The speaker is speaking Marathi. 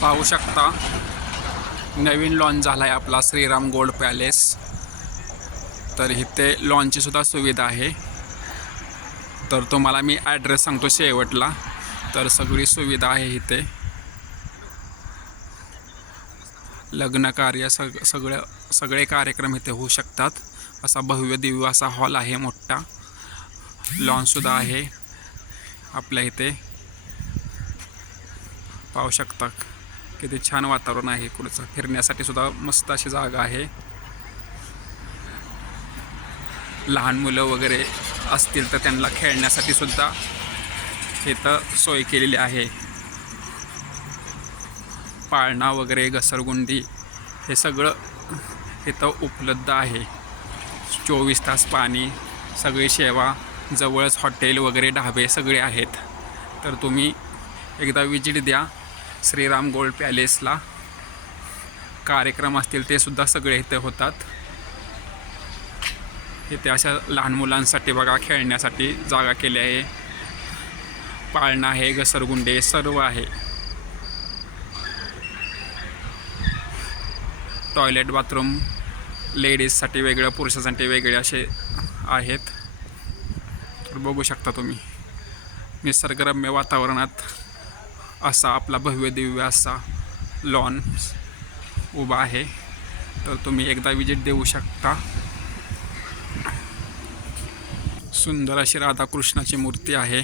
पाहू शकता नवीन लॉन्च झाला आहे आपला श्रीराम गोल्ड पॅलेस। तर इथे लॉन्चची सुद्धा सुविधा आहे। तर तुम्हाला मी ॲड्रेस सांगतो शेवटला। तर सगळी सुविधा आहे इथे, लग्न कार्य सगळे कार्यक्रम इथे होऊ शकतात। असा भव्य दिव्य असा हॉल आहे, मोठा लॉन्चसुद्धा आहे आपल्या इथे। पाहू शकता किती छान वातावरण आहे, पुढचं फिरण्यासाठी सुद्धा मस्त अशी जागा आहे। लहान मुलं वगैरे असतील तर त्यांना खेळण्यासाठी सुद्धा इथं सोय केलेली आहे। पाळणा वगैरे घसरगुंडी हे सगळं इथं उपलब्ध आहे। 24 तास पाणी, सगळी सेवा, जवळच हॉटेल वगैरे ढाबे सगळे आहेत। तर तुम्ही एकदा विजिट द्या श्रीराम गोल्ड पॅलेसला। कार्यक्रम असतील ते सुद्धा सगळे इथे होतात। इथे अशा लहान मुलांसाठी बघा खेळण्यासाठी जागा केली आहे, पाळणा आहे, घसरगुंडे सर्व आहे। टॉयलेट बाथरूम लेडीजसाठी वेगळं, पुरुषांसाठी वेगळे असे आहेत। तर बघू शकता तुम्ही निसर्गरम्य वातावरणात असा आपला भव्य दिव्य असा लॉन उभा आहे। तर तुम्ही एकदा विजिट देऊ शकता। सुंदर अशी राधाकृष्णाची मूर्ती आहे।